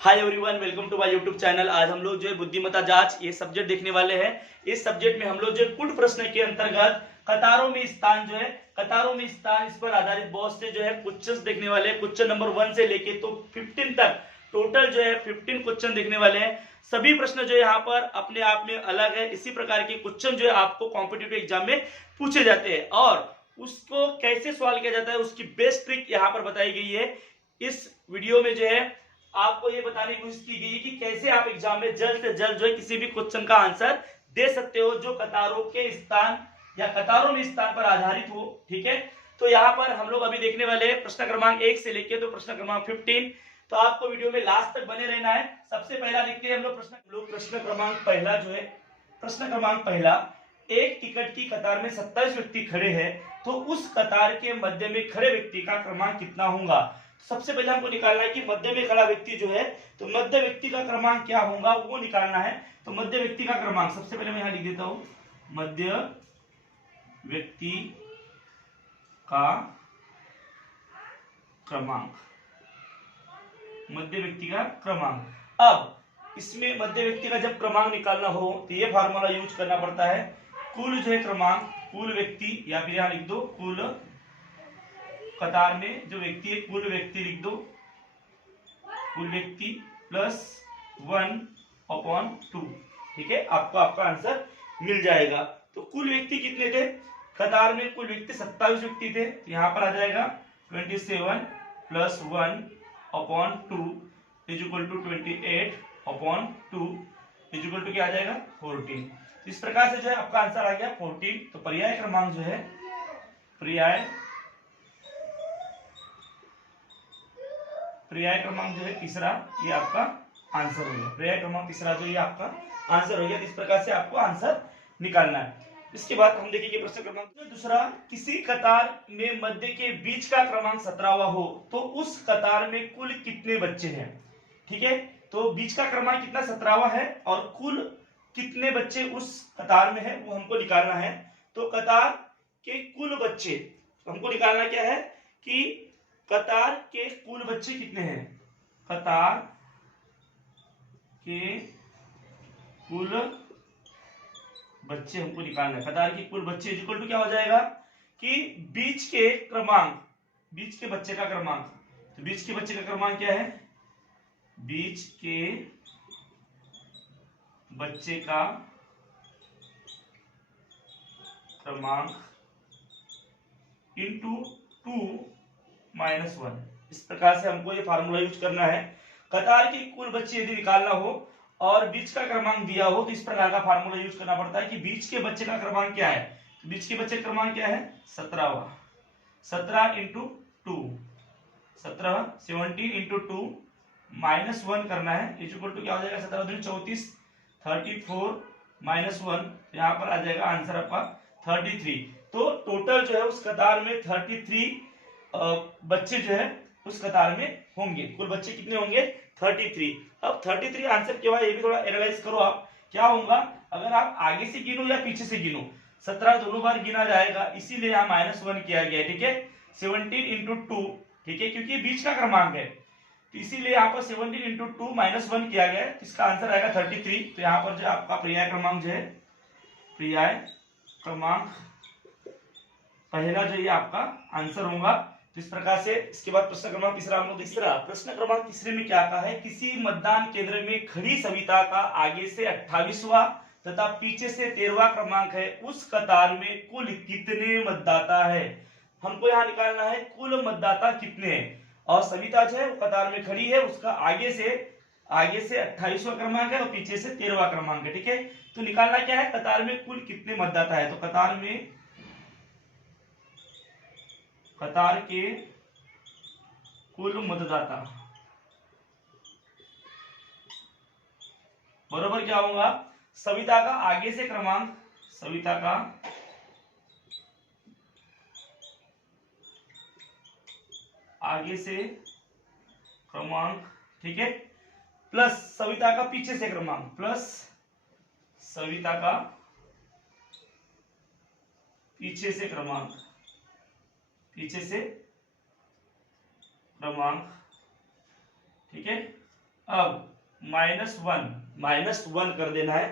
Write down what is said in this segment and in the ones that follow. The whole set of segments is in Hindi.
Hi everyone, welcome to my YouTube channel. आज हम लोग जो है बुद्धिमत्ता जांच ये सब्जेक्ट देखने वाले हैं। इस सब्जेक्ट में हम लोग जो कुल प्रश्न के अंतर्गत कतारों में स्थान जो है इस पर आधारित बहुत से जो है क्वेश्चंस देखने वाले हैं। क्वेश्चन नंबर 1 से लेके तो 15 तक टोटल जो है 15 क्वेश्चन देखने वाले हैं। सभी प्रश्न जो यहाँ पर अपने आप में अलग है। इसी प्रकार के क्वेश्चन जो है आपको कॉम्पिटिटिव एग्जाम में पूछे जाते हैं और उसको कैसे सॉल्व किया जाता है उसकी बेस्ट ट्रिक यहाँ पर बताई गई है। इस वीडियो में जो है आपको ये बताने की कोशिश की गई है कि कैसे आप एग्जाम में जल्द से जल्द जो है किसी भी क्वेश्चन का आंसर दे सकते हो जो कतारों के स्थान या कतारों में स्थान पर आधारित हो। ठीक है, तो यहाँ पर हम लोग अभी देखने वाले प्रश्न क्रमांक 1 से लेके तो प्रश्न क्रमांक 15। तो आपको वीडियो में लास्ट तक बने रहना है। सबसे पहला देखते हैं हम लोग प्रश्न क्रमांक पहला जो है प्रश्न क्रमांक पहला, एक टिकट की कतार में 27 व्यक्ति खड़े हैं तो उस कतार के मध्य में खड़े व्यक्ति का क्रमांक कितना होगा। सबसे पहले हमको निकालना है कि मध्य में खड़ा व्यक्ति जो है तो मध्य व्यक्ति का क्रमांक क्या होगा वो निकालना है। तो मध्य व्यक्ति का क्रमांक सबसे पहले मैं यहां लिख देता हूं, मध्य व्यक्ति का क्रमांक, मध्य व्यक्ति का क्रमांक। अब इसमें मध्य व्यक्ति का जब क्रमांक निकालना हो तो ये फार्मूला यूज करना पड़ता है, कुल जो है क्रमांक, कुल व्यक्ति, या फिर यहां लिख दो कुल कतार में जो व्यक्ति है कुल व्यक्ति लिख दो, कुल व्यक्ति प्लस 1/2। ठीक है, आपको आपका आंसर मिल जाएगा। तो कुल व्यक्ति कितने थे कतार में, कुल व्यक्ति 27 व्यक्ति थे। तो यहां पर आ जाएगा 27 plus 1/2 is equal to 28/2 is equal to क्या आ जाएगा 14। तो इस प्रकार से जो है आपका आंसर आ गया 14। तो पर्याय क्रमांक जो है पर्याय क्रमांक जो है तीसरा ये आपका आंसर हो गया। पर्याय क्रमांक तीसरा जो ये आपका आंसर हो गया। इस प्रकार से आपको आंसर निकालना है। इसके बाद हम देखेंगे प्रश्न क्रमांक दूसरा, किसी कतार में मध्य के बीच का क्रमांक 17वां हो तो उस कतार में कुल कितने बच्चे हैं। ठीक है, तो बीच का क्रमांक कितना 17वां है और कुल कितने बच्चे उस कतार में है वो हमको निकालना है। तो कतार के कुल बच्चे हमको निकालना क्या है कि कतार के कुल बच्चे कितने हैं, कतार के कुल बच्चे हमको निकालना है। कतार के कुल बच्चे इक्वल टू क्या हो जाएगा कि बीच के क्रमांक, बीच के बच्चे का क्रमांक। तो बीच के बच्चे का क्रमांक क्या है, बीच के बच्चे का क्रमांक इंटू 2 - 1। इस प्रकार से हमको ये फार्मूला यूज करना है। कतार की कुल बच्चे यदि निकालना हो और बीच का क्रमांक दिया हो तो इस प्रकार का फार्मूला यूज करना पड़ता है कि बीच के बच्चे का क्रमांक क्या है। तो बीच के बच्चे का क्रमांक क्या है 17वां, 17 इंटू 2, 17 17 इंटू 2 -1 करना है इज इक्वल टू क्या हो जाएगा 17 दूनी 34, 34 -1 यहाँ पर आ जाएगा आंसर आपका 33। तो टोटल जो है उस कतार में 33 बच्चे जो है उस कतार में होंगे। कुल बच्चे कितने होंगे 33। अब 33 आंसर के बाद ये भी थोड़ा एनालाइज करो आप, क्या होगा अगर आप आगे से गिनो या पीछे से गिनो। 17 दोनों बार गिना जाएगा इसीलिए यहाँ -1 किया गया है। ठीक है, 17 इंटू 2, ठीक है, क्योंकि बीच का क्रमांक है तो इसीलिए यहाँ पर 17 इंटू 2 -1 किया गया है। इसका आंसर आएगा 33। तो यहाँ पर जो आपका पर्याय क्रमांक जो है, पर्याय क्रमांक पहला जो ये आपका आंसर होगा। तो इस प्रकार से इसके बाद प्रश्न क्रमांक तीसरा हम लोग तीसरा प्रश्न क्रमांक तीसरे में क्या कहा है, किसी मतदान केंद्र में खड़ी सविता का आगे से 28वां तथा पीछे से 13वां क्रमांक है, उस कतार में कुल कितने मतदाता है। हमको यहाँ निकालना है कुल मतदाता कितने हैं और सविता जो है वो कतार में खड़ी है, उसका आगे से 28वां क्रमांक है और पीछे से 13वां क्रमांक है। ठीक है, तो निकालना क्या है कतार में कुल कितने मतदाता है। तो कतार के कुल मतदाता बरोबर क्या होगा, सविता का आगे से क्रमांक, सविता का आगे से क्रमांक, ठीक है, प्लस सविता का पीछे से क्रमांक, प्लस सविता का पीछे से क्रमांक, पीछे से क्रमांक, ठीक है। अब -1 कर देना है,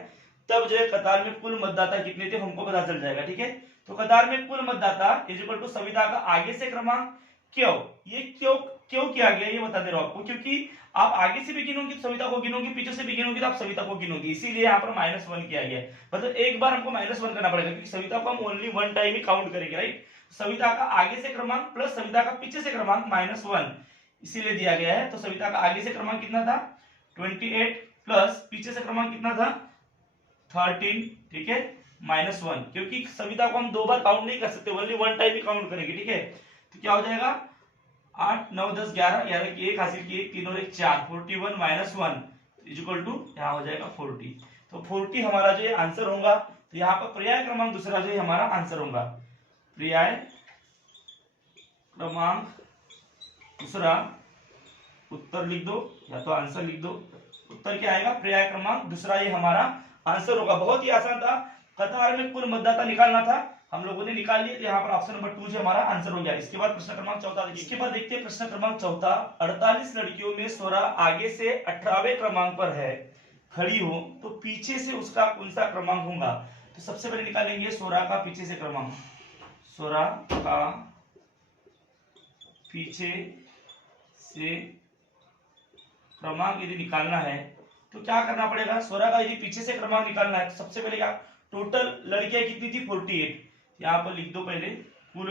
तब जो है कतार में कुल मतदाता कितने थे हमको पता चल जाएगा। ठीक है, तो कतार में कुल मतदाता इज इक्वल टू सविता का आगे से क्रमांक। क्यों ये क्यों किया गया ये बता दे रहा हूं आपको, क्योंकि आप आगे से भी गिनोगे तो सविता को गिनोगे, पीछे से भी गिनोगे तो आप सविता को गिनोगे, इसीलिए यहाँ पर -1 किया गया है। मतलब एक बार हमको -1 करना पड़ेगा, क्योंकि सविता को हम ओनली 1 टाइम ही काउंट करेंगे, राइट। सविता का आगे से क्रमांक प्लस सविता का पीछे से क्रमांक -1 इसीलिए दिया गया है। तो सविता का आगे से क्रमांक कितना था 28 प्लस पीछे से क्रमांक कितना था 13, ठीक है, -1, क्योंकि सविता को हम 2 बार काउंट नहीं कर सकते, ओनली 1 टाइम ही काउंट करेंगे। ठीक है, तो क्या हो जाएगा 8 9 10 11 11 की 1 हासिल की 1 3 और 1 4 41 -1 इज इक्वल टू यहाँ हो जाएगा 40। तो 40 हमारा जो आंसर होगा। तो यहाँ पर पर्याय क्रमांक दूसरा जो है हमारा आंसर होगा। पर्याय क्रमांक दूसरा उत्तर लिख दो या तो आंसर लिख दो। उत्तर क्या आएगा, पर्याय क्रमांक दूसरा ये हमारा आंसर होगा। बहुत ही आसान था, कतार में कुल मतदाता निकालना था, हम लोगों ने निकाल लिया। यहाँ पर ऑप्शन नंबर 2 जो हमारा आंसर हो गया। इसके बाद प्रश्न क्रमांक 14 देखिए। इसके बाद देखते हैं प्रश्न क्रमांक 14। 48 लड़कियों में 16 आगे से 18वें क्रमांक पर है, खड़ी हो तो पीछे से उसका कौन सा क्रमांक होगा। तो सबसे पहले निकालेंगे 16 का पीछे से क्रमांक। 16 का पीछे से क्रमांक यदि निकालना है तो क्या करना पड़ेगा। 16 का यदि पीछे से क्रमांक निकालना है तो सबसे पहले क्या, टोटल लड़कियां कितनी थी 48, यहां पर लिख दो पहले कुल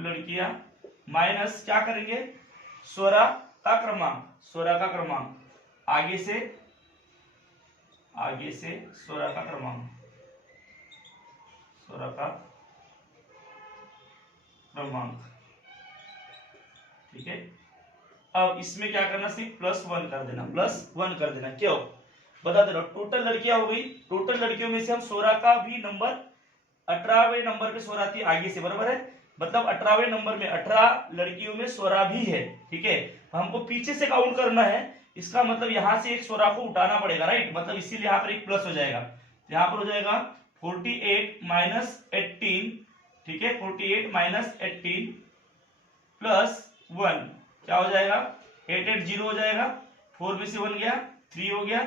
लड़कियां माइनस क्या करेंगे 16 का क्रमांक आगे से 16 का क्रमांक ठीक है। अब इसमें क्या करना, सिर्फ +1 कर देना। क्यों बता दे रहा हूं, टोटल लड़कियां हो गई, टोटल लड़कियों में से हम 16 का भी नंबर 18वें नंबर पे 16 थी आगे से, बराबर है। मतलब 18वें नंबर में 18 लड़कियों में 16 भी है, ठीक है। हमको पीछे से काउंट करना है, इसका मतलब यहां से एक 16 को उठाना पड़ेगा, राइट। मतलब इसीलिए यहाँ पर एक प्लस हो जाएगा। यहाँ पर हो जाएगा 48 माइनस 18, ठीक है, 48 माइनस 18 प्लस 1 क्या हो जाएगा 8 8 0 हो जाएगा, 4 में से 1 गया 3 हो गया,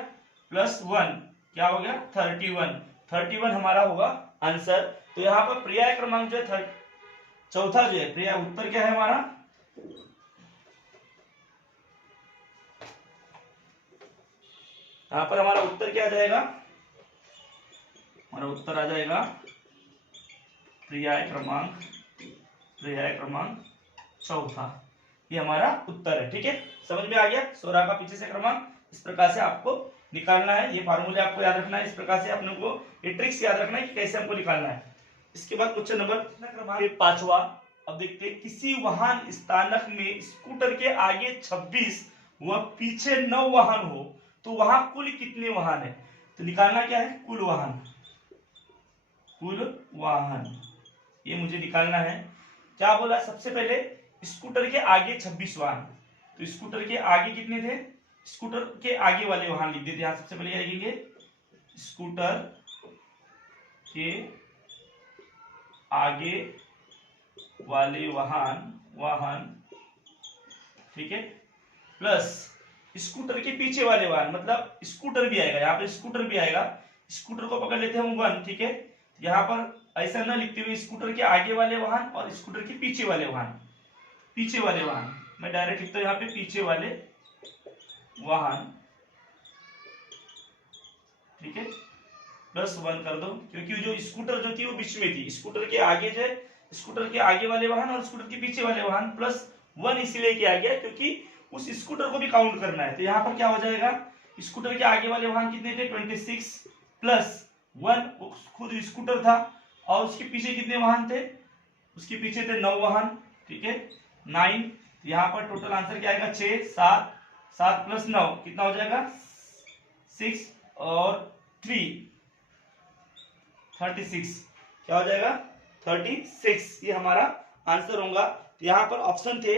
प्लस 1 क्या हो गया 31 हमारा होगा आंसर। तो यहाँ पर पर्याय क्रमांक जो है चौथा जो है पर्याय उत्तर क्या है हमारा, यहाँ पर हमारा उत्तर क्या आ जाएगा, हमारा उत्तर आ जाएगा पर्याय क्रमांक चौथा, ये हमारा उत्तर है। ठीक है, समझ में आ गया। 16 का पीछे से क्रमांक इस प्रकार से आपको निकालना है, ये फार्मूले आपको याद रखना है, इस प्रकार से अपने को ये ट्रिक्स याद रखना है कि कैसे हमको निकालना है। इसके बाद क्वेश्चन नंबर 5वां। अब देखते हैं, किसी वाहन स्थानक में स्कूटर के आगे 26 व पीछे 9 वाहन हो तो वहां कुल कितने वाहन है। तो निकालना क्या है, कुल वाहन ये मुझे निकालना है। क्या बोला, सबसे पहले स्कूटर के आगे 26 वाहन, तो स्कूटर के आगे कितने थे, स्कूटर के आगे वाले वाहन लिख देते हैं। सबसे पहले क्या लिखेंगे, स्कूटर के आगे वाले वाहन ठीक है, प्लस स्कूटर के पीछे वाले वाहन, मतलब स्कूटर भी आएगा, यहाँ पे स्कूटर भी आएगा। स्कूटर को पकड़ लेते हैं हम 1, ठीक है। यहाँ पर ऐसा ना लिखते हुए स्कूटर के आगे वाले वाहन और स्कूटर के पीछे वाले वाहन मैं डायरेक्ट लिखता हूं यहाँ पे पीछे वाले वाहन, ठीक है, +1 कर दो, क्योंकि जो स्कूटर जो थी वो बीच में थी। स्कूटर के आगे जो है, स्कूटर के आगे वाले वाहन और स्कूटर के पीछे वाले वाहन +1 इसलिए किया गया क्योंकि उस स्कूटर को भी काउंट करना है। तो यहाँ पर क्या हो जाएगा, स्कूटर के आगे वाले वाहन कितने थे 26 +1 खुद स्कूटर था, और उसके पीछे कितने वाहन थे, उसके पीछे थे 9 वाहन, ठीक है 9। तो यहाँ पर टोटल आंसर क्या आएगा 6 7 + 9 कितना हो जाएगा 6 और 3 36, क्या हो जाएगा 36, ये हमारा आंसर होगा। तो यहाँ पर ऑप्शन थे,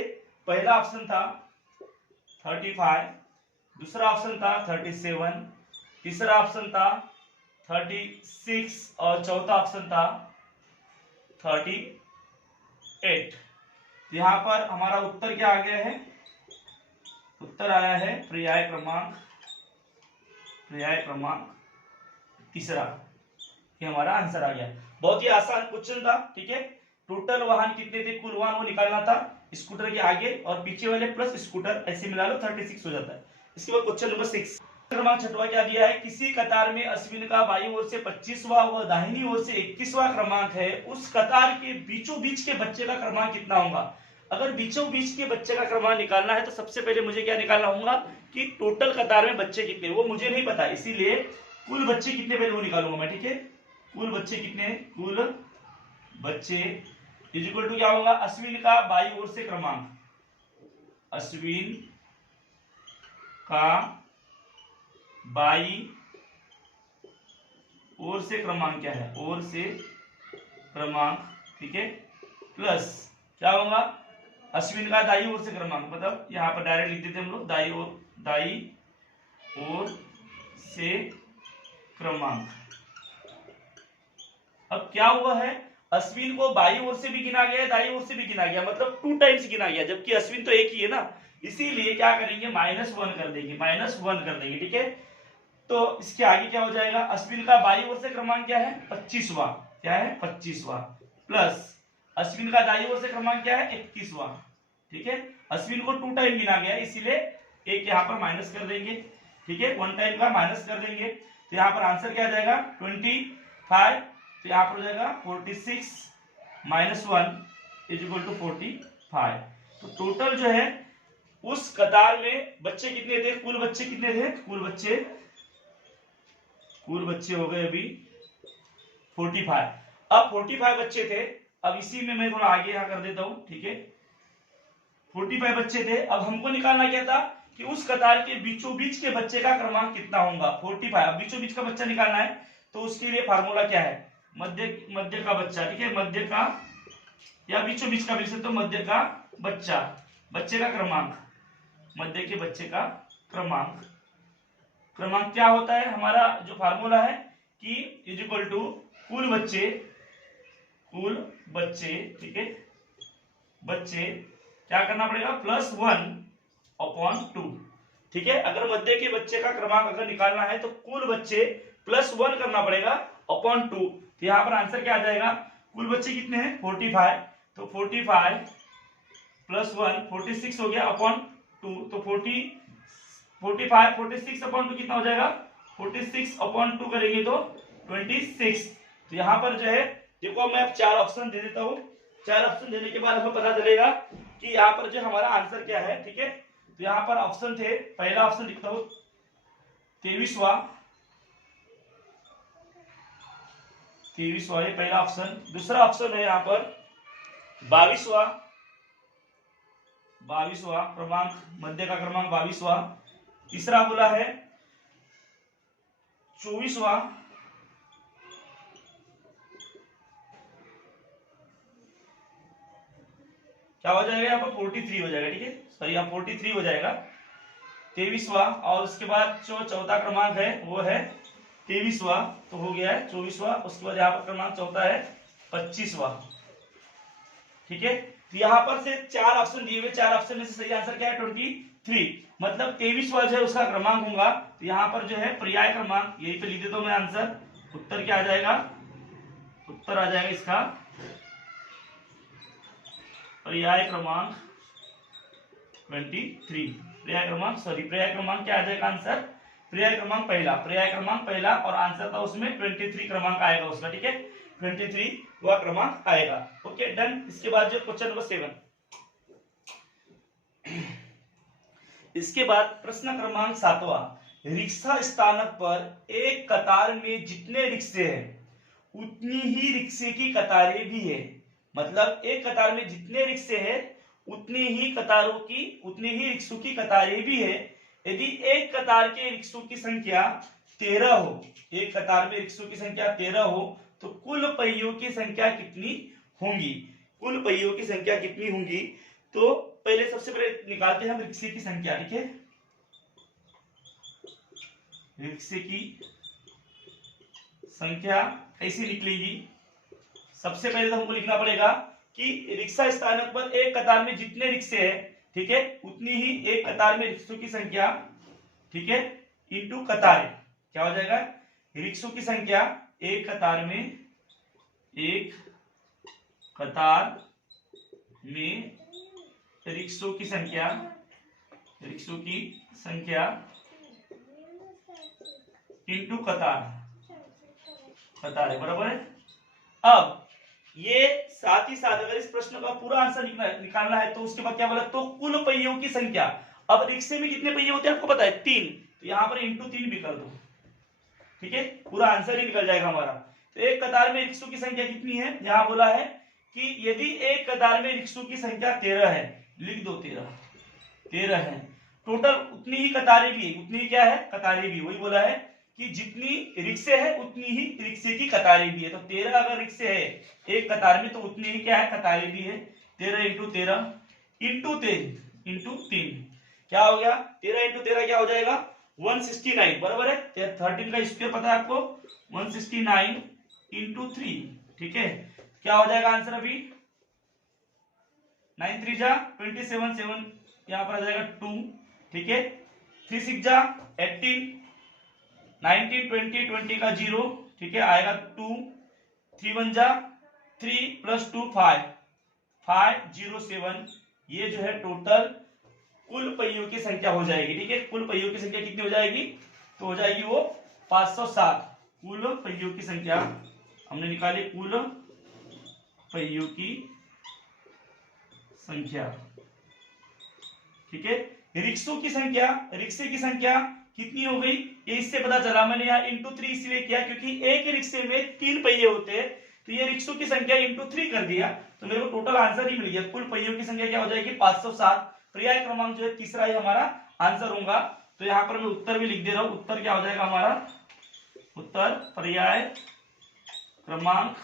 पहला ऑप्शन था 35, दूसरा ऑप्शन था 37, तीसरा ऑप्शन था 36 और चौथा ऑप्शन था 38। तो यहाँ पर हमारा उत्तर क्या आ गया है, उत्तर आया है पर्याय क्रमांक तीसरा, ये हमारा आंसर आ गया। बहुत ही आसान क्वेश्चन था, ठीक है। टोटल वाहन कितने थे, कुल वाहन वो निकालना था, स्कूटर के आगे और पीछे वाले प्लस स्कूटर, ऐसे मिला लो 36 हो जाता है। इसके बाद क्वेश्चन नंबर 6 क्रमांक छठवां क्या दिया है, किसी कतार में अश्विन का बाईं ओर से 25वां व दाहिनी ओर से 21वां क्रमांक है, उस कतार के बीचों बीच के बच्चे का क्रमांक कितना होगा। अगर बीचों बीच के बच्चे का क्रमांक निकालना है तो सबसे पहले मुझे क्या निकालना होगा कि टोटल कतार में बच्चे कितने, वो मुझे नहीं पता, इसीलिए कुल बच्चे कितने पहले वो निकालूंगा मैं, ठीक है। कुल बच्चे कितने, कुल बच्चे इज इक्वल टू क्या होगा, अश्विन का बाईं ओर से क्रमांक, अश्विन का बाईं ओर से क्रमांक क्या है, ओर से क्रमांक, ठीक है, प्लस क्या होगा अश्विन का दाई ओर से क्रमांक, मतलब यहां पर डायरेक्ट लिख देते हम लोग दाई ओर से क्रमांक। अब क्या हुआ है, अश्विन को बाईं ओर से भी गिना गया, दाईं ओर से भी गिना गया, मतलब 2 टाइम्स गिना गया, जबकि अश्विन तो एक ही है ना, इसीलिए क्या करेंगे -1 कर देंगे, -1 कर देंगे, ठीक है। तो इसके आगे क्या हो जाएगा, अश्विन का बाईं ओर से क्रमांक क्या है 25वां, क्या है 25वां, प्लस अश्विन का दाईं ओर से क्रमांक क्या है 21वां, ठीक है। अश्विन को 2 टाइम गिना गया, इसीलिए एक यहाँ पर माइनस कर देंगे, ठीक है, 1 टाइम का माइनस कर देंगे, तो यहाँ पर आंसर क्या आ जाएगा 25, तो यहाँ पर हो जाएगा 46 - 1 = 45। तो टोटल जो है उस कतार में बच्चे कितने थे, कुल बच्चे कितने थे, कुल बच्चे हो गए अभी 45। अब 45 बच्चे थे, अब इसी में मैं थोड़ा आगे यहाँ कर देता हूं, ठीक है। 45 बच्चे थे, अब हमको निकालना क्या था कि उस कतार के बीचों बीच के बच्चे का क्रमांक कितना होगा, 45। अब बीचों बीच का बच्चा निकालना है तो उसके लिए फार्मूला क्या है, मध्य का बच्चा, ठीक है, मध्य का या बीचों बीच का भी तो मध्य का बच्चा, बच्चे का क्रमांक, मध्य के बच्चे का क्रमांक क्या होता है, हमारा जो फार्मूला है कि इज इक्वल टू कुल बच्चे, ठीक है, बच्चे क्या करना पड़ेगा +1/2, ठीक है। अगर मध्य के बच्चे का क्रमांक अगर निकालना है तो कुल बच्चे +1 करना पड़ेगा अपॉन 2। तो यहाँ पर आंसर क्या आ जाएगा, कुल बच्चे कितने हैं 45, तो 45 + 1 46 हो गया अपॉन 2, तो 45 46 अपॉन 2 कितना हो जाएगा 46 अपॉन 2 करेंगे तो 26। तो यहाँ पर जो है देखो मैं अब 4 ऑप्शन दे देता हूँ, 4 ऑप्शन देने के बाद हमें पता चलेगा कि यहाँ पर जो हमारा आंसर क्या है, ठीक है। तो यहाँ पर ऑप्शन थे, पहला ऑप्शन लिखता हूँ 23वां, ये पहला ऑप्शन। दूसरा ऑप्शन है यहाँ पर 22वां क्रमांक, मध्य का क्रमांक 22वां। तीसरा बोला है 24वां, क्या हो जाएगा यहाँ पर 43 हो जाएगा, ठीक है, सॉरी यहाँ 43 हो जाएगा, 23वां। और उसके बाद जो चौथा क्रमांक है वो है 23वां, तो हो गया है 24वां। उसके बाद यहाँ पर क्रमांक चौथा है 25वां, ठीक है। तो यहाँ पर से 4 ऑप्शन दिए हुए, 4 ऑप्शन में से सही आंसर क्या है 23, मतलब 23वां जो है उसका क्रमांक होगा। तो यहाँ पर जो है पर्याय क्रमांक, यही पे लिख देता हूं मैं आंसर, उत्तर क्या आ जाएगा, उत्तर आ जाएगा इसका पर्याय क्रमांक 23, पर्याय क्रमांक क्या आ जाएगा आंसर, पर्याय क्रमांक पहला, और आंसर था उसमें 23 क्रमांक आएगा उसका, ठीक है, 23 वह क्रमांक आएगा। Okay done. इसके बाद जो क्वेश्चन नंबर 7, इसके बाद प्रश्न क्रमांक 7वां, रिक्शा स्थानक पर एक कतार में जितने रिक्शे हैं उतनी ही रिक्शे की कतारें भी है, मतलब एक कतार में जितने रिक्शे हैं उतनी ही रिक्शों की कतारें भी है। यदि एक कतार के रिक्शों की संख्या 13 हो, एक कतार में रिक्शों की संख्या 13 हो, तो कुल पहियों की संख्या कितनी होंगी, तो पहले सबसे पहले निकालते हैं हम रिक्शे की संख्या, ठीक है। रिक्शे की संख्या कैसे निकलेगी, सबसे पहले तो हमको लिखना पड़ेगा कि रिक्शा स्थानक पर एक कतार में जितने रिक्शे हैं, ठीक है, उतनी ही एक कतार में रिक्शों की संख्या, ठीक है, इंटू कतार, क्या हो जाएगा, रिक्शों की संख्या एक कतार में, एक कतार में रिक्शों की संख्या, रिक्शों की संख्या इंटू कतार, कतार है, बराबर है। अब ये साथ ही साथ अगर इस प्रश्न का पूरा आंसर निकालना है तो उसके बाद क्या बोला, तो कुल पहियों की संख्या। अब रिक्शे में कितने पहिए होते हैं आपको पता है, 3, तो यहां पर इंटू 3 भी कर दो, ठीक है, पूरा आंसर ही निकल जाएगा हमारा। तो एक कतार में रिक्शों की संख्या कितनी है, यहां बोला है कि यदि एक कतार में रिक्शों की संख्या 13 है, लिख दो 13 है, टोटल उतनी ही कतारें भी है, उतनी क्या है, कतारें भी, वही बोला है कि जितनी रिक्शे है उतनी ही रिक्शे की कतारें भी है। तो 13 अगर रिक्शे है एक कतार में तो उतनी ही क्या है, कतारें भी है। 13 इंटू 13 इंटू 3 क्या हो गया, 13 इंटू 13 क्या हो जाएगा, 169, बराबर है। 13 का स्क्वायर पता है आपको, 169 इंटू 3, ठीक है, क्या हो जाएगा आंसर अभी, 9 3 जा 27, 7 यहाँ पर आ जाएगा 2, ठीक है, 3 6 जा 18, 19 20 20 का 0, ठीक है, आएगा 2, 3 1 जा 3 प्लस 2 5 5 0 7, ये जो है टोटल कुल पहियों की संख्या हो जाएगी, ठीक है। कुल पहियों की संख्या कितनी हो जाएगी, तो हो जाएगी वो 507। कुल पहियों की संख्या हमने निकाली, कुल पहियों की संख्या, ठीक है। रिक्शों की संख्या, रिक्शे की संख्या कितनी हो गई, ये इससे पता चला, मैंने यहाँ इंटू 3 इसलिए किया क्योंकि एक रिक्शे में 3 पहिए होते हैं, तो ये रिक्शों की संख्या इंटू 3 कर दिया, तो मेरे को टोटल आंसर ही मिल गया। कुल पहियों की संख्या क्या हो जाएगी, 507। पर्याय क्रमांक जो है तीसरा ही हमारा आंसर होगा। तो यहाँ पर मैं उत्तर भी लिख दे रहा हूं, उत्तर क्या हो जाएगा हमारा, उत्तर पर्याय क्रमांक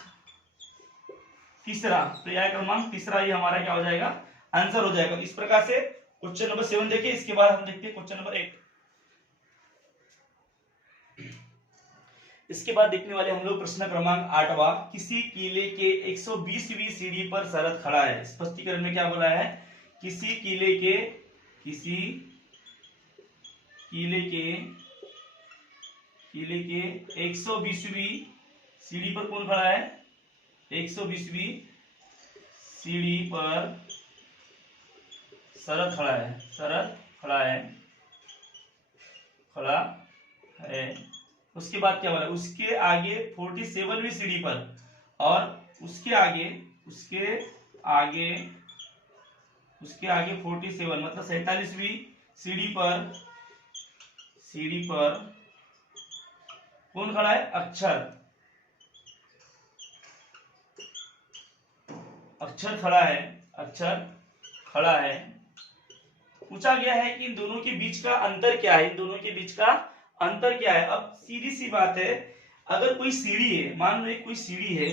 तीसरा, पर्याय क्रमांक तीसरा ही हमारा क्या हो जाएगा, आंसर हो जाएगा। इस प्रकार से क्वेश्चन नंबर 7 देखिए, इसके बाद हम देखते हैं क्वेश्चन नंबर 8। इसके बाद देखने वाले हम लोग प्रश्न क्रमांक 8वां, किसी किले के 120वीं सीढ़ी पर शरद खड़ा है। स्पष्टीकरण में क्या बोला है, किसी किले के 120वीं सीढ़ी पर कौन खड़ा है, 120वीं सीढ़ी पर शरद खड़ा है, शरद खड़ा है। उसके बाद क्या बोला, उसके आगे 47वीं सीढ़ी पर, और उसके आगे 47 मतलब 47वीं सीढ़ी पर कौन खड़ा है, अक्षर खड़ा है। पूछा गया है कि इन दोनों के बीच का अंतर क्या है, अब सीधी सी बात है, अगर कोई सीढ़ी है, मान लो कोई सीढ़ी है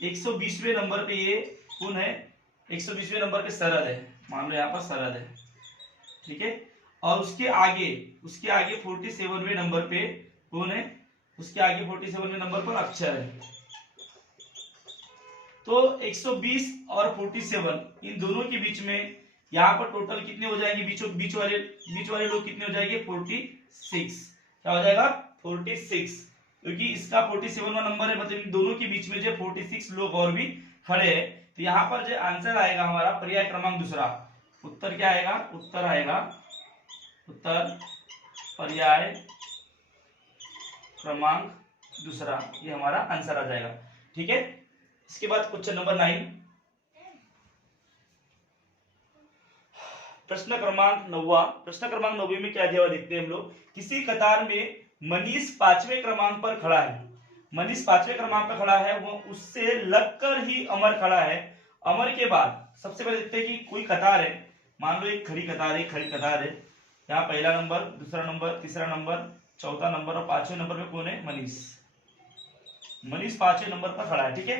120वें नंबर पे, ये कौन है, 120वें नंबर पे शरद है, मान लो यहाँ पर शरद है, ठीक है, और उसके आगे 47वें नंबर पे कौन है, उसके आगे 47वें नंबर पर अक्षर है। तो 120 और 47 इन दोनों के बीच में यहाँ पर टोटल कितने हो जाएंगे, बीच वाले लोग कितने हो जाएंगे, 46, क्या हो जाएगा, 46, क्योंकि इसका 47वां नंबर है, मतलब इन दोनों के बीच में जो 46 लोग और भी खड़े हैं। तो यहाँ पर जो आंसर आएगा हमारा पर्याय क्रमांक दूसरा, उत्तर क्या आएगा, उत्तर पर्याय क्रमांक दूसरा, ये हमारा आंसर आ जाएगा, ठीक है। इसके बाद क्वेश्चन नंबर 9, प्रश्न क्रमांक 9 में क्या दिया हुआ देखते हैं हम लोग। किसी कतार में मनीष 5वें क्रमांक पर खड़ा है, वो उससे लगकर ही अमर खड़ा है। अमर के बाद सबसे पहले देखते हैं कि कोई कतार है, मान लो एक खड़ी कतार है, यहाँ पहला नंबर, दूसरा नंबर, तीसरा नंबर, चौथा नंबर और 5वें नंबर पे कौन है, मनीष 5वें नंबर पर खड़ा है, ठीक है।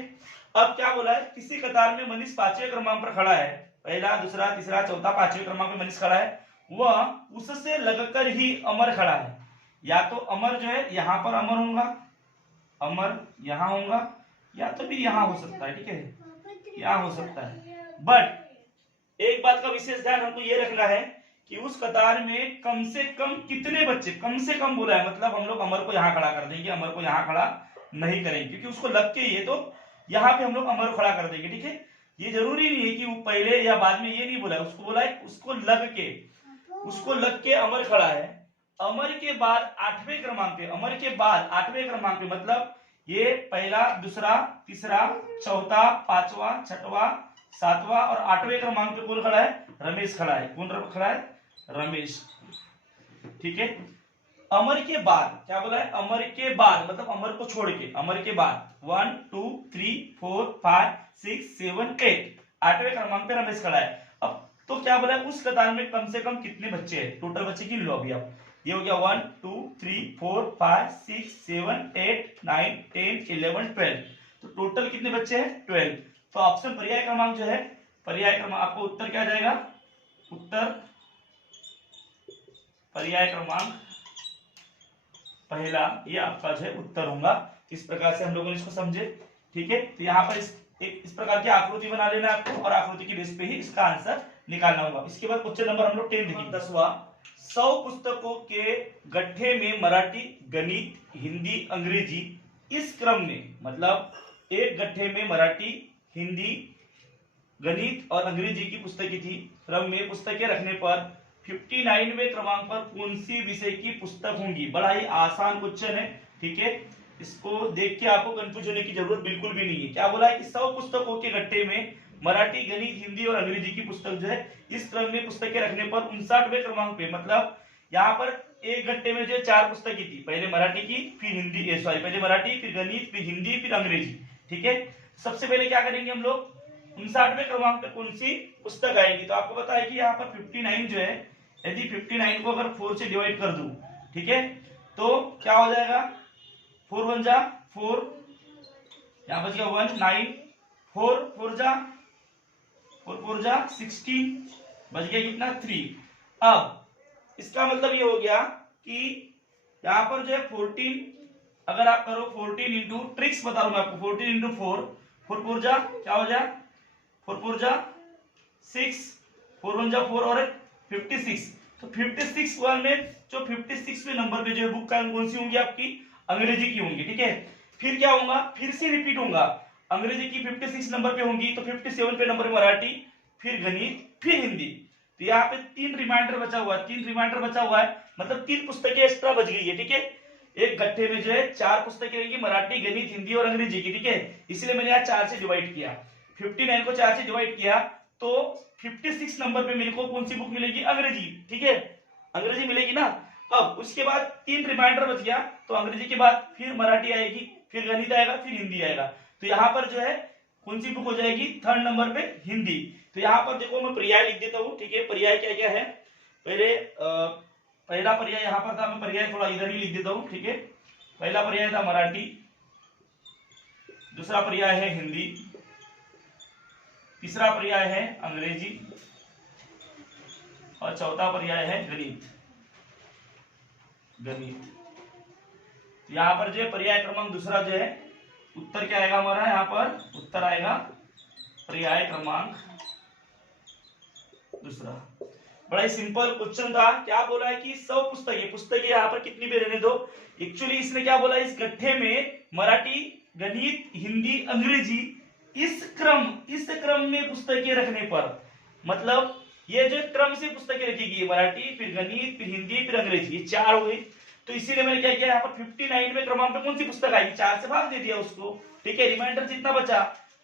अब क्या बोला है, किसी कतार में मनीष 5वें क्रमांक पर खड़ा है, पहला, दूसरा, तीसरा, चौथा, 5वें क्रमांक पे मनीष खड़ा है, वह उससे लगकर ही अमर खड़ा है। या तो अमर जो है यहाँ पर अमर होगा, अमर यहाँ होगा, या तो भी यहाँ हो सकता है, ठीक है, यहाँ हो सकता है। बट एक बात का विशेष ध्यान हमको ये रखना है कि उस कतार में कम से कम कितने बच्चे, कम से कम बोला है, मतलब हम लोग अमर को यहाँ खड़ा कर देंगे, अमर को यहाँ खड़ा नहीं करेंगे क्योंकि उसको लग के ही है, तो यहाँ पे हम लोग अमर खड़ा कर देंगे। ठीक है, ये जरूरी नहीं है कि वो पहले या बाद में, ये नहीं बोला है, उसको बोला है उसको लग के अमर खड़ा है। अमर के बाद 8वें क्रमांक पे, अमर के बाद 8वें क्रमांक पे, मतलब ये पहला, दूसरा, तीसरा, चौथा, पांचवा, छठवा, सातवां और 8वें क्रमांक पे कौन खड़ा है? रमेश खड़ा है। कौन खड़ा है? रमेश। ठीक है, अमर के बाद क्या बोला है? अमर के बाद मतलब अमर को छोड़ के, अमर के बाद 1 2 3 4 5 6 7 8, 8वें क्रमांक पे रमेश खड़ा है। अब तो क्या बोला है? उस कतार में कम से कम कितने बच्चे हैं? टोटल बच्चे गिन लो अभी आप। ये हो गया 1 2 3 4 5 6 7 8 9 10 11 12, तो टोटल कितने बच्चे हैं? 12। तो ऑप्शन पर्याय क्रमांक जो है, पर्याय क्रमांक, आपको उत्तर क्या जाएगा? उत्तर पर्याय क्रमांक पहला, ये आपका जो है उत्तर होगा। इस प्रकार से हम लोगों ने इसको समझे। ठीक है, तो यहाँ पर इस प्रकार की आकृति बना लेना है आपको, और आकृति की बेस पे ही इसका आंसर निकालना होगा। इसके बाद क्वेश्चन नंबर हम लोग 10 देखेंगे। 10वां, 100 पुस्तकों के गड्ढे में मराठी, गणित, हिंदी, अंग्रेजी इस क्रम में, मतलब एक गड्ढे में मराठी, हिंदी, गणित और अंग्रेजी की पुस्तकें थी। क्रम में पुस्तकें रखने पर 59वें क्रमांक पर कौन सी विषय की पुस्तक होंगी? बड़ा ही आसान क्वेश्चन है। ठीक है, इसको देख के आपको कंफ्यूज होने की जरूरत बिल्कुल भी नहीं है। क्या बोला है कि 100 पुस्तकों के गट्टे में मराठी, गणित, हिंदी और अंग्रेजी की पुस्तक जो है इस क्रम में पुस्तकें रखने पर 59वें क्रमांक पे, मतलब यहाँ पर एक गट्टे में जो 4 पुस्तकें थी, पहले मराठी की, फिर हिंदी, सॉरी पहले मराठी, फिर गणित, फिर हिंदी, फिर अंग्रेजी। ठीक है, सबसे पहले क्या करेंगे हम लोग? 59वें क्रमांक पे कौन सी पुस्तक आएगी? तो आपको पता है कि यहाँ पर 59 जो है, यदि 59 को अगर 4 से डिवाइड कर दूं, ठीक है, तो क्या हो जाएगा? 4 1 जा 4, यहाँ बच गया 1 9, 4 4 जा 16, बच गया कितना? 3। अब इसका मतलब ये हो गया कि यहाँ पर जो है 14, अगर आप करो 14 इंटू, ट्रिक्स बता रहा हूं मैं आपको, 14 इंटू 4, 4 4 जा क्या हो जाए? 4 4 जा 6, 4 1 जा 4 और 56। तो 56 वन में जो 56वें नंबर पे जो है बुक कौन सी होंगी? आपकी अंग्रेजी की होंगी। ठीक है, फिर क्या होगा? फिर से रिपीट होगा, अंग्रेजी की 56 नंबर पे होंगी, तो 57 पे नंबर मराठी, फिर गणित, फिर हिंदी। तो यहाँ पे 3 रिमाइंडर बचा हुआ है, 3 रिमाइंडर बचा हुआ है, मतलब 3 पुस्तकें एक्स्ट्रा बच गई है। ठीक है, एक गट्ठे में जो है 4 पुस्तकें रहेंगी, मराठी, गणित, हिंदी और अंग्रेजी की। ठीक है, इसलिए मैंने यहाँ 4 से डिवाइड किया, 59 को 4 से डिवाइड किया, तो 56 नंबर पे मेरे को कौन सी बुक मिलेगी? अंग्रेजी। ठीक है, अंग्रेजी मिलेगी ना। अब उसके बाद 3 रिमाइंडर बच गया, तो अंग्रेजी के बाद फिर मराठी आएगी, फिर गणित आएगा, फिर हिंदी आएगा। तो यहाँ पर जो है कौन सी बुक हो जाएगी? 3rd नंबर पे हिंदी। तो यहाँ पर देखो मैं पर्याय लिख देता हूँ। ठीक है, पर्याय क्या क्या है? पहले पहला पर्याय यहाँ पर था, मैं पर्याय थोड़ा इधर ही लिख देता हूँ। ठीक है, पहला पर्याय था मराठी, दूसरा पर्याय है हिंदी, तीसरा पर्याय है अंग्रेजी और चौथा पर्याय है गणित। यहाँ पर जो है पर्याय क्रमांक दूसरा जो है, उत्तर क्या आएगा हमारा? यहाँ पर उत्तर आएगा पर्याय क्रमांक दूसरा। बड़ा ही सिंपल क्वेश्चन था। क्या बोला है कि 100 पुस्तकें यहाँ पर कितनी भी रहने दो। एक्चुअली इसने क्या बोला? इस गट्ठे में मराठी, गणित, हिंदी, अंग्रेजी इस क्रम में पुस्तकें रखने पर, मतलब ये जो क्रम से पुस्तकें रखेगी, मराठी, फिर गणित, फिर हिंदी, फिर अंग्रेजी, ये 4 हो गई। तो इसीलिए मैंने क्या किया, यहाँ पर 59वें क्रमांक पे कौन सी पुस्तक आएगी? 4 से भाग दे दिया उसको। ठीक है, रिमाइंडर जितना बचा,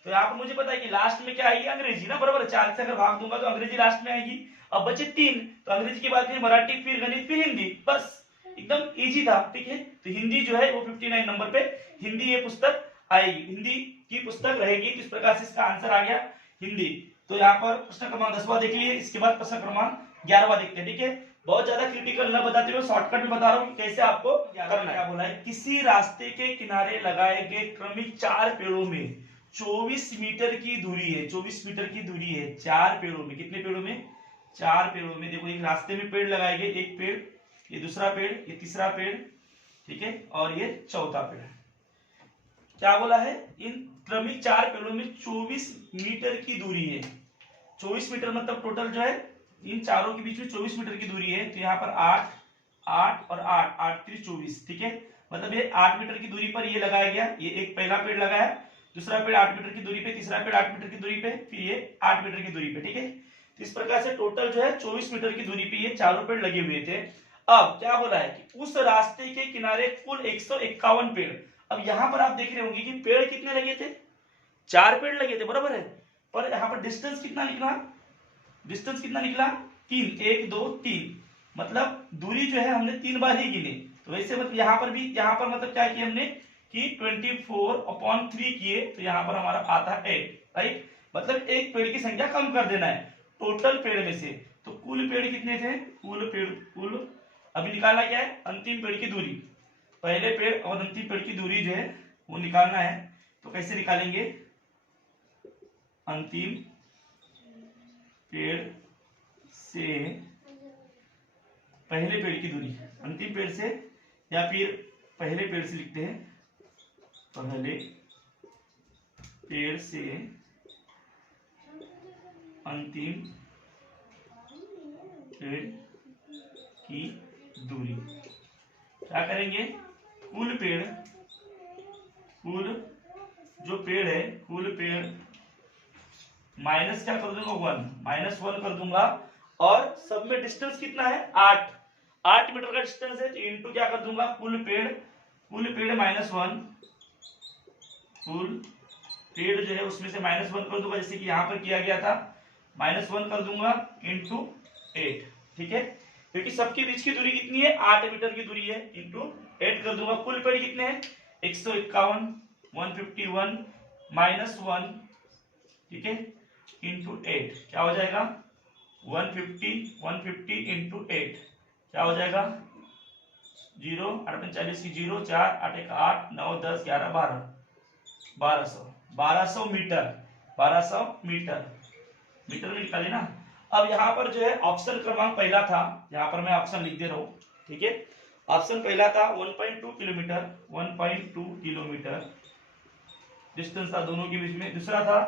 तो यहाँ पर मुझे पता है कि लास्ट में क्या आएगी? अंग्रेजी ना, बराबर। 4 से अगर भाग दूंगा तो अंग्रेजी लास्ट में आएगी। अब बचे 3, तो अंग्रेजी के बाद फिर मराठी, फिर गणित, फिर हिंदी, बस एकदम इजी था। ठीक है, तो हिंदी जो है वो 59 नंबर पे हिंदी ये पुस्तक आएगी, हिंदी की पुस्तक रहेगी। तो इस प्रकार से इसका आंसर आ गया हिंदी। तो यहाँ पर प्रश्न क्रमांक 10वां देख लिए, इसके बाद प्रश्न क्रमांक 11वां देखते हैं। ठीक है, बहुत ज्यादा क्रिटिकल न बताते हुए शॉर्टकट में बता रहा हूँ कैसे आपको करना है। क्या बोला है? किसी रास्ते के किनारे लगाए गए क्रमिक 4 पेड़ों में 24 मीटर की दूरी है। 24 मीटर की दूरी है 4 पेड़ों में। कितने पेड़ों में? 4 पेड़ों में। देखो, एक रास्ते में पेड़ लगाए गए, एक पेड़, ये दूसरा पेड़, ये तीसरा पेड़, ठीक है, और ये चौथा पेड़। क्या बोला है? इन क्रमिक 4 पेड़ों में 24 मीटर की दूरी है। 24 मीटर मतलब टोटल जो है इन चारों के बीच में 24 मीटर की दूरी है। तो यहाँ पर 8 8 और 8 8 3 24, ठीक है। मतलब ये 8 मीटर की दूरी पर ये लगाया गया। ये एक पहला पेड़ लगाया, दूसरा पेड़ 8 मीटर की दूरी पे, तीसरा पेड़ 8 मीटर की दूरी पे, फिर ये 8 मीटर की दूरी पे, ठीक है। तो इस प्रकार से टोटल जो है 24 मीटर की दूरी पे ये चारों पेड़ लगे हुए थे। अब क्या बोला है कि उस रास्ते के किनारे कुल 151 पेड़। अब यहाँ पर आप देख रहे होंगे कि पेड़ कितने लगे थे, 4 पेड़ लगे थे, बराबर है। पर यहाँ पर डिस्टेंस कितना निकला, डिस्टेंस कितना निकला 3, 1 2 3, मतलब दूरी जो है हमने 3 बार ही गिने। तो वैसे मतलब यहाँ पर भी, यहाँ पर मतलब क्या किया हमने कि 24/3 किए, तो यहाँ पर हमारा आता है 8, राइट। मतलब एक पेड़ की संख्या कम कर देना है टोटल पेड़ में से। तो कुल पेड़ कितने थे, कुल पेड़, कुल अभी निकालना क्या है, अंतिम पेड़ की दूरी, पहले पेड़ और अंतिम पेड़ की दूरी जो है वो निकालना है। तो कैसे निकालेंगे, अंतिम पेड़ से पहले पेड़ की दूरी, अंतिम पेड़ से या फिर पहले पेड़ से लिखते हैं, पहले पेड़ से अंतिम पेड़ की दूरी। क्या करेंगे, कुल पेड़, कुल जो पेड़ है, कुल पेड़ माइनस क्या कर दूंगा 1, -1 कर दूंगा। और सब में डिस्टेंस कितना है 8 मीटर का डिस्टेंस है, तो इनटू क्या कर दूंगा, कुल पेड़, कुल पेड़ -1, कुल पेड़ जो है उसमें से -1 कर दूंगा, जैसे कि यहां पर किया गया था, -1 कर दूंगा इंटू 8, ठीक है। क्योंकि सबके बीच की दूरी कितनी है, 8 मीटर की दूरी है, इंटू 8 कर दूंगा। कुल पेड़ कितने हैं 151, 151 -1, ठीक है, इंटू 8 क्या हो जाएगा 150 इंटू 8 क्या हो जाएगा 0, 8 40 की 0, 4 8 1 8 9 10 11 12 1200 मीटर, 1200 मीटर, मीटर में निकाले ना। अब यहाँ पर जो है ऑप्शन क्रमांक पहला था, यहाँ पर मैं ऑप्शन लिख दे रहा हूँ, ठीक है। ऑप्शन पहला था 1.2 किलोमीटर, 1.2 किलोमीटर डिस्टेंस था दोनों के बीच में। दूसरा था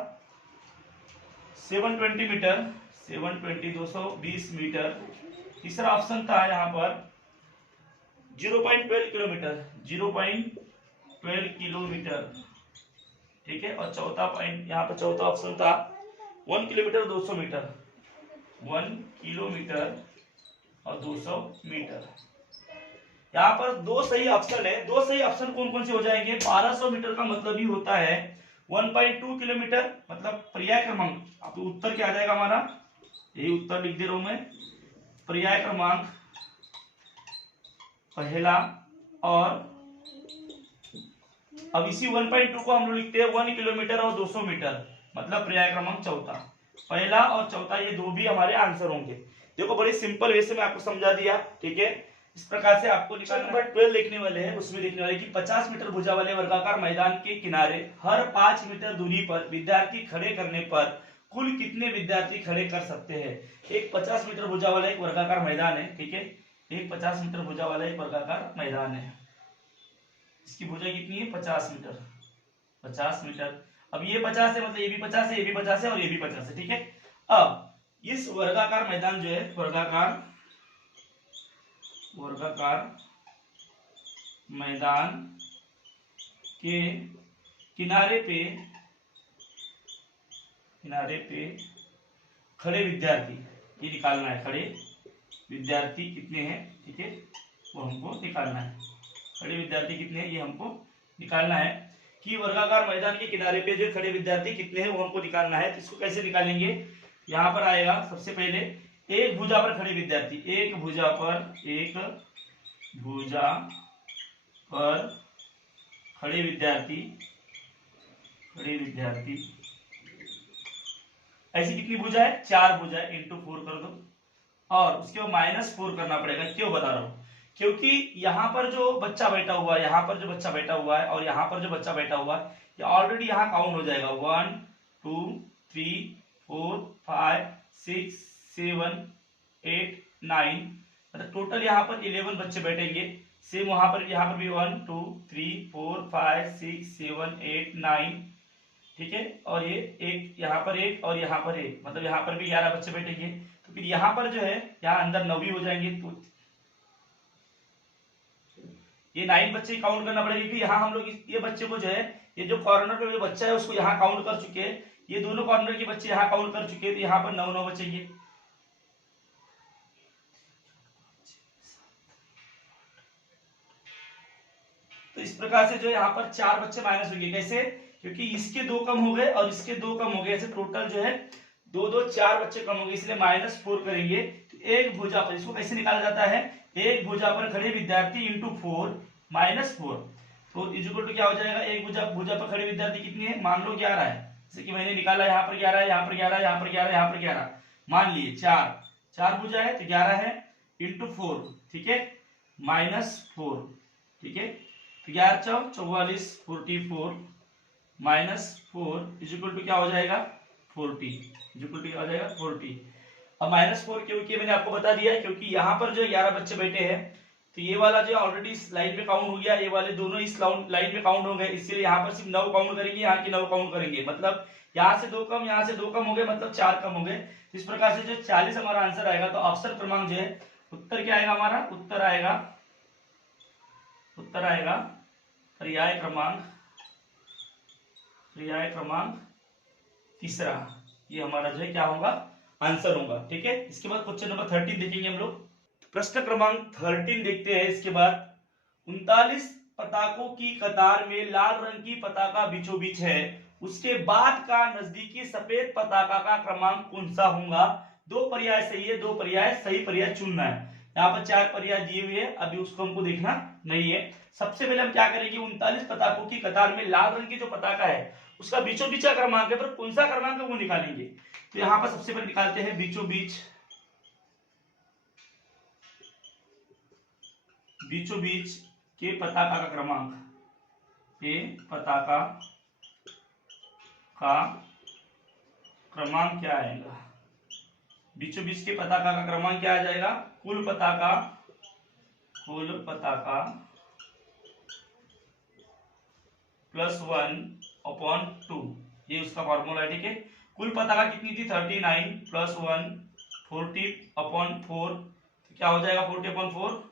720 मीटर, 720 220 मीटर। तीसरा ऑप्शन था यहाँ पर 0.12 किलोमीटर, 0.12 किलोमीटर, ठीक है। और चौथा पॉइंट यहाँ पर चौथा ऑप्शन था 1 किलोमीटर 200 मीटर, 1 किलोमीटर और 200 मीटर। यहाँ पर दो सही ऑप्शन है। दो सही ऑप्शन कौन कौन से हो जाएंगे, 1200 मीटर का मतलब ही होता है 1.2 किलोमीटर, मतलब पर्याय क्रमांक, अब उत्तर क्या आ जाएगा हमारा, यही उत्तर लिख दे रहा हूं मैं, पर्याय क्रमांक पहला। और अब इसी 1.2 को हम लोग लिखते हैं 1 किलोमीटर और 200 मीटर, मतलब पर्याय क्रमांक चौथा। पहला और चौथा ये दो भी हमारे आंसर होंगे। देखो बड़ी सिंपल वे से मैं आपको समझा दिया, ठीक है। इस प्रकार से आपको निकालना। नंबर 12 लिखने वाले हैं, उसमें लिखने वाले कि 50 मीटर भुजा वाले वर्गाकार मैदान के किनारे हर 5 मीटर दूरी पर विद्यार्थी खड़े करने पर कुल कितने विद्यार्थी खड़े कर सकते हैं। एक 50 मीटर भुजा वाला एक वर्गाकार मैदान है, ठीक है। एक 50 मीटर भुजा वाला एक वर्गाकार मैदान है, इसकी भुजा कितनी है 50 मीटर, 50 मीटर। अब ये 50 है, मतलब ये भी 50 है, ये भी 50 है और ये भी 50 है, ठीक है। अब इस वर्गाकार मैदान जो है, वर्गाकार मैदान के किनारे पे खड़े विद्यार्थी ये निकालना है। खड़े विद्यार्थी कितने हैं, ठीक है, वो हमको निकालना है। खड़े विद्यार्थी कितने हैं ये हमको निकालना है कि वर्गाकार मैदान के किनारे पे जो खड़े विद्यार्थी कितने हैं वो हमको निकालना है। तो इसको कैसे निकालेंगे, यहाँ पर आएगा सबसे पहले एक भुजा पर खड़े विद्यार्थी, एक भुजा पर खड़े विद्यार्थी ऐसी कितनी भुजा है 4 भुजा है, इंटू 4 कर दो। और उसके बाद -4 करना पड़ेगा। क्यों बता रहा हूं, क्योंकि यहाँ पर जो बच्चा बैठा हुआ है, यहाँ पर जो बच्चा बैठा हुआ है और यहाँ पर जो बच्चा बैठा हुआ है, ये ऑलरेडी यहाँ काउंट हो जाएगा। 1 2 3 4 5 6 7 8 9, मतलब टोटल यहाँ पर 11 बच्चे बैठेंगे। सेम यहाँ पर भी 1 2 3 4 5 6 7 8 9 ठीक है, और ये एक यहाँ पर एक और यहाँ पर एक, मतलब यहाँ पर भी 11 बच्चे बैठेंगे। तो फिर यहाँ पर जो है यहाँ अंदर 9 भी हो जाएंगे, तो ये 9 बच्चे काउंट करना पड़ेगा, क्योंकि यहाँ हम लोग ये बच्चे को जो है, ये जो कॉर्नर पे जो बच्चा है उसको यहाँ काउंट कर चुके हैं, ये दोनों कॉर्नर के बच्चे यहाँ काउंट कर चुके हैं, तो यहाँ पर 9 बचेंगे। तो इस प्रकार से जो है यहाँ पर 4 बच्चे माइनस होंगे। कैसे? क्योंकि इसके 2 कम हो गए और इसके 2 कम हो गए, ऐसे टोटल जो है 2 4 बच्चे कम हो गए, इसलिए -4 करेंगे। तो एक भुजा पर, इसको कैसे निकाला जाता है, एक भुजा पर खड़े विद्यार्थी इंटू 4 -4, तो इक्वल टू क्या हो जाएगा, एक भुजा पर खड़े विद्यार्थी कितनी है, मान लो 11 है, जैसे कि मैंने निकाला, यहाँ पर 11 है, यहाँ पर 11 है, यहाँ पर 11 है, यहाँ पर 11, मान लिए 4 भुजा है तो 11 है इंटू 4, ठीक है, -4, ठीक है, 11 4 44 44 -4 इक्वल टू क्या हो जाएगा 40, इक्वल टू क्या हो जाएगा 40। अब -4 क्योंकि मैंने आपको बता दिया है, क्योंकि यहाँ पर जो 11 बच्चे बैठे हैं, तो ये वाला जो ऑलरेडी इस लाइन में काउंट हो गया, ये वाले दोनों इस लाइन में काउंट हो गए, इसलिए यहाँ पर सिर्फ 9 काउंट करेंगे, यहाँ की 9 काउंट करेंगे, मतलब यहाँ से 2 कम, यहाँ से 2 कम हो गए, मतलब 4 कम हो गए। इस प्रकार से जो 40 हमारा आंसर आएगा। तो ऑप्शन क्रमांक जो है, उत्तर क्या आएगा हमारा, उत्तर आएगा पर्याय क्रमांक तीसरा, ये हमारा जो है क्या होगा, आंसर होगा। ठीक है, इसके बाद क्वेश्चन नंबर 13 देखेंगे हम लोग। प्रश्न क्रमांक 13 देखते हैं। इसके बाद 39 पताकों की कतार में लाल रंग की पताका बीचों बीच है, उसके बाद का नजदीकी सफेद पताका का क्रमांक कौन सा होगा। 2 पर्याय सही है, 2 पर्याय सही पर्याय चुनना है। यहाँ पर 4 पर्याय दिए हुए हैं, अभी उसको हमको देखना नहीं है। सबसे पहले हम क्या करेंगे, 39 पताकों की कतार में लाल रंग की जो पताका है उसका बीचों बीच का क्रमांक है, पर कौन सा क्रमांक है वो निकालेंगे। तो यहाँ पर सबसे पहले निकालते हैं बीचों बीच के पताका का क्रमांक, ये पताका का क्रमांक क्या आएगा, बीचों बीच के पताका का क्रमांक क्या आ जाएगा, कुल पताका +1/2, ये उसका फॉर्मूला है। ठीक है, कुल पताका कितनी थी 39 + 1 40/4, तो क्या हो जाएगा 40/4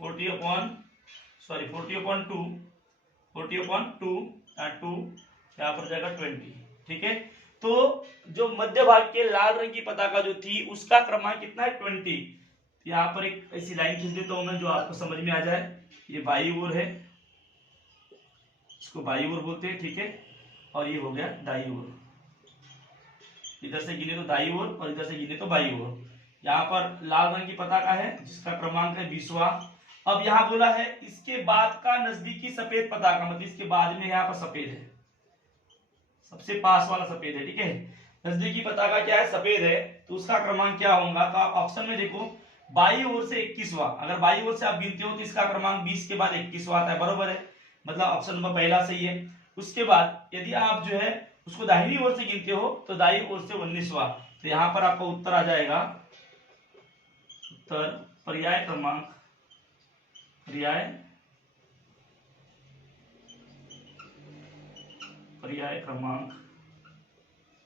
40/2 यहाँ पर जाएगा 20। ठीक है, तो जो मध्य भाग के लाल रंग की पताका जो थी उसका क्रमांक कितना है 20। यहाँ पर एक ऐसी लाइन खींच देता हूं मैं जो आपको समझ में आ जाए। ये बाई ओर है, इसको बाई ओर बोलते हैं। ठीक है, और ये हो गया दाई ओर, इधर से गिने तो दाई ओर और इधर से गिने तो बाई ओर। यहाँ पर लाल रंग की पताका है जिसका क्रमांक है 20वां। अब यहाँ बोला है इसके बाद का नजदीकी सफेद पताका, मतलब इसके बाद में यहाँ पर सफेद है, सबसे पास वाला सफेद है। ठीक है, नजदीकी पताका क्या है, सफेद है, तो उसका क्रमांक क्या होगा। तो आप ऑप्शन में देखो, बाई ओर से 21वां, अगर बाई ओर से आप गिनते हो तो इसका क्रमांक 20 के बाद 21वां आता है, बरोबर है, मतलब ऑप्शन नंबर पहला सही है। उसके बाद यदि आप जो है उसको दाहिनी ओर से गिनते हो तो दाई ओर से 19वां, तो यहाँ पर आपका उत्तर आ जाएगा, उत्तर पर्याय क्रमांक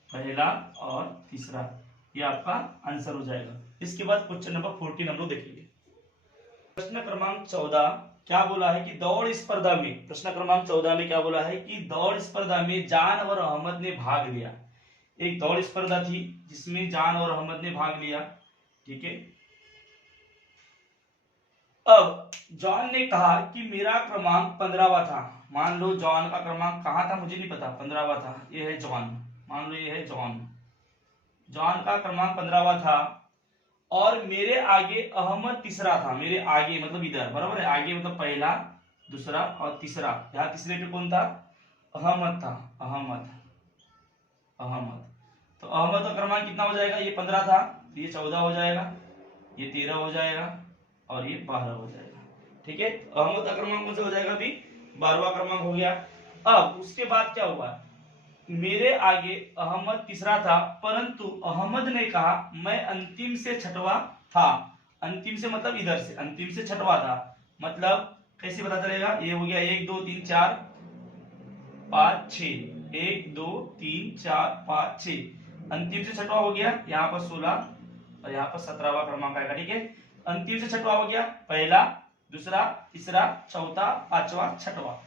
पहला और तीसरा, ये आपका आंसर हो जाएगा। इसके बाद क्वेश्चन नंबर 14 हम लोग देखेंगे। प्रश्न क्रमांक 14 क्या बोला है कि दौड़ स्पर्धा में, प्रश्न क्रमांक 14 में क्या बोला है कि दौड़ स्पर्धा में जान और अहमद ने भाग लिया। एक दौड़ स्पर्धा थी जिसमें जान और अहमद ने भाग लिया। ठीक है, अब जॉन ने कहा कि मेरा क्रमांक 15वां था। मान लो जॉन का क्रमांक कहाँ था मुझे नहीं पता, 15वां था, ये है जॉन, मान लो ये है जॉन का क्रमांक 15वां था और मेरे आगे अहमद तीसरा था। मेरे आगे मतलब इधर, बराबर है, आगे मतलब पहला, दूसरा और तीसरा। यहाँ तीसरे पे कौन था, अहमद था, अहमद। तो अहमद का क्रमांक कितना हो जाएगा, ये 15 था, ये 14 हो जाएगा, ये 13 हो जाएगा और ये 12 हो जाएगा। ठीक है, अहमद का क्रमांक कौन सा हो जाएगा, अभी 12वां क्रमांक हो गया। अब उसके बाद क्या हुआ, मेरे आगे अहमद तीसरा था, परंतु अहमद ने कहा मैं अंतिम से छठवां था। अंतिम से मतलब इधर से, अंतिम से छठवां था, मतलब कैसे पता चलेगा, ये हो गया 1 2 3 4 5 6, 1 2 3 4 5 6, अंतिम से छठवा हो गया, यहाँ पर 16 और यहाँ पर 17वां क्रमांक आएगा। ठीक है, अंतिम से छठवा हो गया, पहला, दूसरा, तीसरा, चौथा, पांचवा, छठवा।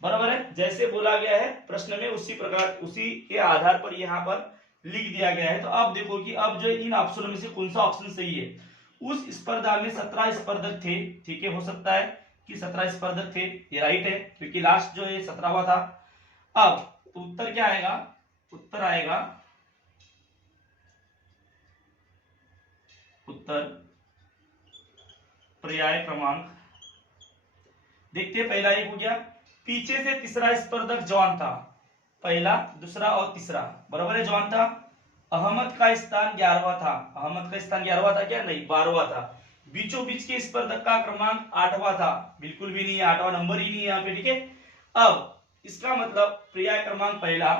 बराबर है, जैसे बोला गया है प्रश्न में उसी प्रकार उसी के आधार पर यहाँ पर लिख दिया गया है। तो अब देखो कि अब जो इन ऑप्शनों में से कौन सा ऑप्शन सही है। उस स्पर्धा में 17 स्पर्धक थे। ठीक है, हो सकता है कि 17 स्पर्धक थे, ये राइट है क्योंकि लास्ट जो है 17वां था। अब तो उत्तर क्या आएगा, उत्तर आएगा, उत्तर पर्याय क्रमांक। देखते हैं, पहला एक हो गया, पीछे से तीसरा स्पर्धक जवान था, पहला, दूसरा और तीसरा, बराबर है, जवान था। अहमद का स्थान 11वां था, अहमद का स्थान 11वां था क्या, नहीं 12वां था। बीचों बीच के स्पर्धक का क्रमांक 8वां था, बिल्कुल भी नहीं है, 8वां नंबर ही नहीं है यहाँ पे। ठीक है, अब इसका मतलब पर्याय क्रमांक पहला,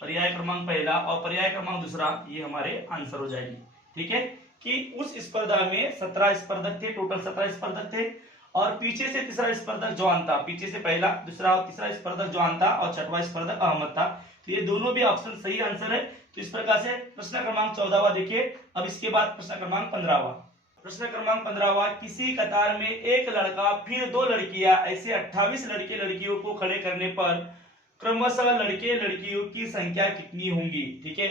पर्याय क्रमांक पहला और पर्याय क्रमांक दूसरा ये हमारे आंसर हो जाएगी। ठीक है, कि उस स्पर्धा में 17 स्पर्धक थे, टोटल 17 स्पर्धक थे और पीछे से तीसरा स्पर्धक जवान था, पीछे से पहला, दूसरा और तीसरा स्पर्धक जवान था और छठवां स्पर्धक अहमद था। तो ये दोनों भी ऑप्शन सही आंसर है। तो इस प्रकार से प्रश्न क्रमांक 14वां देखिए। अब इसके बाद प्रश्न क्रमांक 15वां। प्रश्न क्रमांक 15वां, किसी कतार में एक लड़का फिर दो लड़कियां, ऐसे 28 लड़के लड़कियों को खड़े करने पर क्रमशः लड़के लड़कियों की संख्या कितनी होंगी। ठीक है,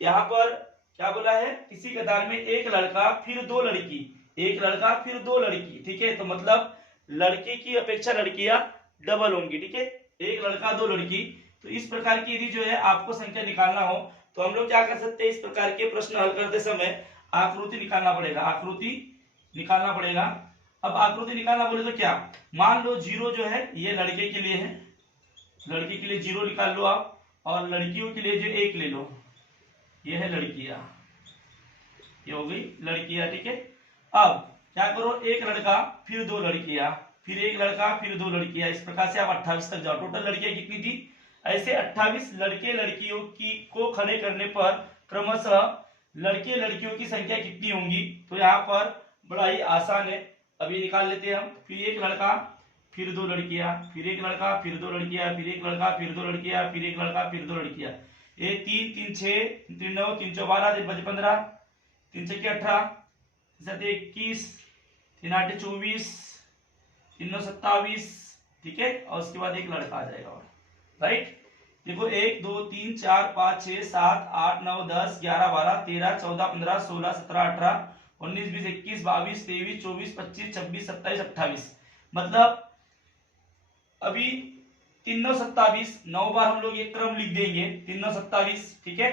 यहाँ पर क्या बोला है, किसी कतार में एक लड़का फिर दो लड़की, एक लड़का फिर दो लड़की। ठीक है, तो मतलब लड़के की अपेक्षा लड़कियां डबल होंगी। ठीक है, एक लड़का दो लड़की। तो इस प्रकार की यदि जो है आपको संख्या निकालना हो तो हम लोग क्या कर सकते हैं, इस प्रकार के प्रश्न हल करते समय आकृति निकालना पड़ेगा, आकृति निकालना पड़ेगा। अब आकृति निकालना बोले तो क्या, मान लो 0 जो है ये लड़के के लिए है, लड़के के लिए 0 निकाल लो आप, और लड़कियों के लिए जो 1 ले लो, ये है लड़कियां, ये हो गई लड़कियां। ठीक है, अब क्या करो, एक लड़का फिर दो लड़कियां, फिर एक लड़का फिर दो लड़कियां, इस प्रकार से आप 28 तक जाओ। टोटल लड़कियां कितनी थी, ऐसे 28 लड़के लड़कियों की को खड़े करने पर क्रमशः लड़के लड़कियों की संख्या कितनी होंगी। तो यहाँ पर बड़ा ही आसान है, अभी निकाल लेते हैं हम। फिर एक लड़का फिर दो लड़कियां, फिर एक लड़का फिर दो लड़कियां, फिर एक लड़का फिर दो लड़कियां, फिर एक लड़का फिर दो लड़कियां। ये 3 3 6 3 9 3 12 3 15 3 6 18 7 21 3 8 24 3 9 27। ठीक है, और उसके बाद एक लड़का आ जाएगा और राइट। देखो 1 2 3 4 5 6 7 8 9 10 11 12 13 14 15 16 17 18 19 20 21 22 23 24 25 26 27 28। मतलब अभी 3 9 27, 9 बार हम लोग एक क्रम लिख देंगे, 3 9 27। ठीक है,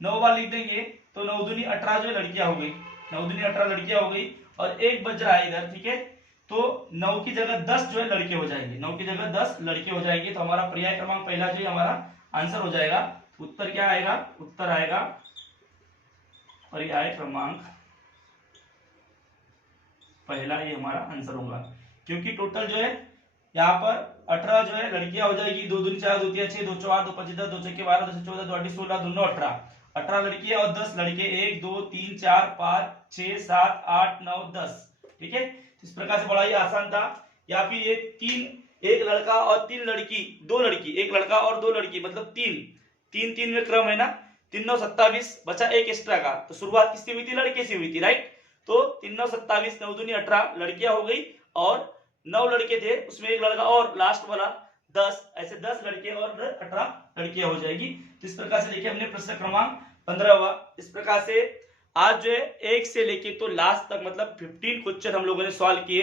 9 बार लिख देंगे तो 9 दूनी 18 जो लड़कियां हो गई, 9 दूनी 18 लड़कियां हो गई और एक बच रहा है इधर। ठीक है, तो 9 की जगह 10 जो है लड़के हो जाएंगे, 9 की जगह 10 लड़के हो जाएंगे। तो हमारा पर्याय क्रमांक पहला जो है हमारा आंसर हो जाएगा। उत्तर क्या आएगा, उत्तर आएगा पर्याय क्रमांक पहला, ये हमारा आंसर होगा। क्योंकि टोटल जो है यहाँ पर 18 जो है लड़कियां हो जाएगी, 2 दूनी 4 2 3 6 2 4 2 5 10 2 6 12 2 14 2 8 16 2 9 18, 18 लड़कियां और 10 लड़के, 1 2 3 4 5 6 7 8 9 10। ठीक है, इस प्रकार से बड़ा ही आसान था। या फिर ये 3, एक लड़का और 3 लड़की, 2 लड़की, एक लड़का और 2 लड़की, मतलब 3 3 में क्रम है ना, 3 9 27, बचा एक एक्स्ट्रा का। तो शुरुआत किससे हुई थी, लड़के से हुई थी, राइट। तो 3 9 27, 9 दूनी 18 लड़कियां हो गई और 9 लड़के थे, उसमें एक लड़का और लास्ट वाला 10, ऐसे 10 लड़के और 18 लड़कियां हो जाएगी। तो इस प्रकार से देखिए हमने प्रश्न क्रमांक 15वां इस प्रकार से आज जो है 1 से लेके तो लास्ट तक मतलब 15 क्वेश्चन हम लोगों ने सॉल्व किए।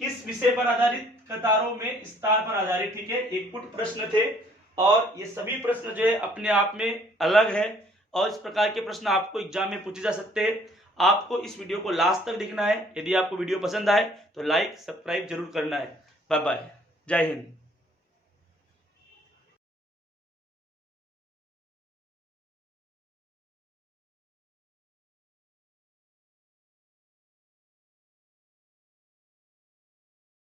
किस विषय पर आधारित, कतारों में स्थान पर आधारित। ठीक है, एक कुट प्रश्न थे और ये सभी प्रश्न जो है अपने आप में अलग है और इस प्रकार के प्रश्न आपको एग्जाम में पूछे जा सकते हैं। आपको इस वीडियो को लास्ट तक देखना है। यदि आपको वीडियो पसंद आए तो लाइक सब्सक्राइब जरूर करना है। बाय बाय, जय हिंद।